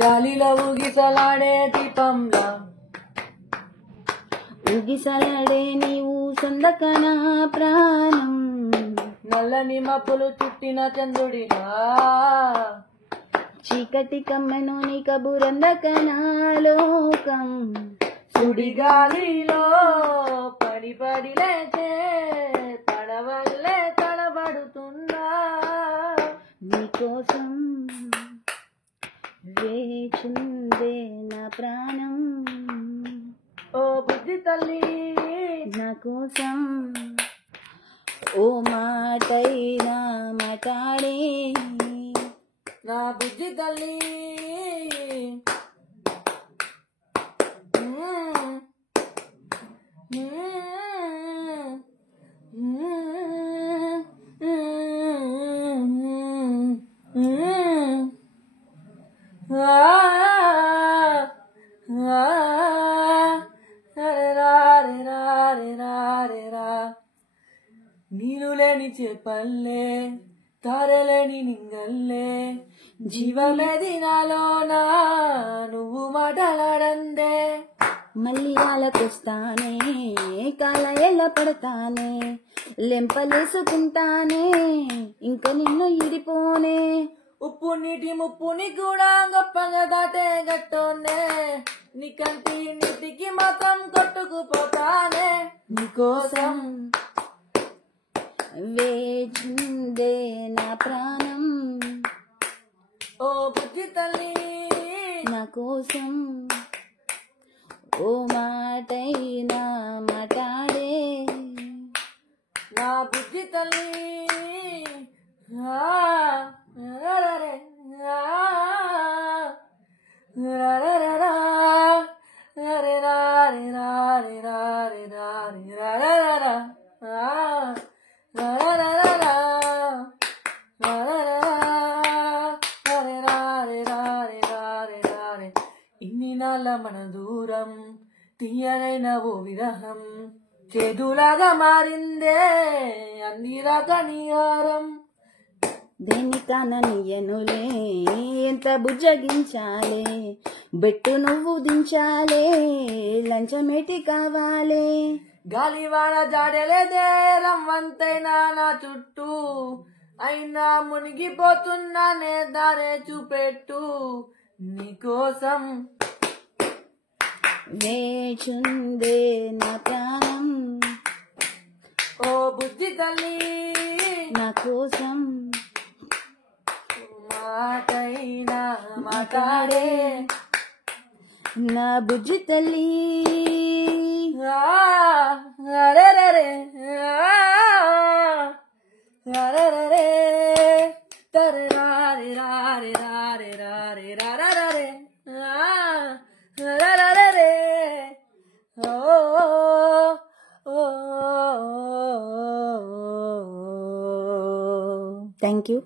గాలిలో ఊగిసలాడే దీపంలా ఊగిసలాడే నీవు సందకనా ప్రాణం, నల్లని మప్పులు చుట్టిన చంద్రుడిలా చీకటి కమ్మెను నీ కబురందకనా లోకం, సుడిగాలిలో పడి పడి లేచే పడవల్లే తడబడుతున్నా నీకోసం వేచుందే నా ప్రాణం, ఓ బుద్ధి తల్లి నా కోసం ఓ మాటైనా మాట్లాడే నా బుద్ధి తల్లి నీరు లేని చెప్పల్లే తారలేని నింగల్లే జీవమేది నాలోనా నువ్వు మాటలాడందే, మళ్ళీ వాళ్ళకొస్తానే కాల ఎలా పడతానే లెంపలేసుకుంటానే ఇంక నిన్ను ఇడిపోనే, ఉప్పు నీటి ముప్పుని కూడా గొప్పగా దాటే గట్టోనే నీ కంటి నీటికి మాత్రం కొట్టుకుపోతానే నీకోసం వేచుందే నా ప్రాణం, ఓ బుద్ధి తల్లి నా కోసం ఓ మాటైనా మాట్లాడే నా బుద్ధి తల్లి ఇన్ని నాళ్ళ మన దూరం తీయనైన ఓ విరహం చేదులాగా మారిందే అందిరాక నీహారం, దేనికననియనులే ఎంత బుజ్జగించాలే బెట్టు నువ్వు దించాలే లంచమేటి కావాలే, గాలివాన జాడలేదే రమ్మంతైనా నా చుట్టూ అయినా మునిగిపోతున్నానే దారే చూపెట్టు నీకోసం వేచుందే నా ప్రాణం, ఓ బుద్ధి తల్లి నా కోసం మాటైనా మాట్లాడే నా బుజ్జి తల్లి అరెరెరే అరెరెరే తరే రారే రారే రారే రారే రారే అరెరెరే ఓ థ్యాంక్ యూ.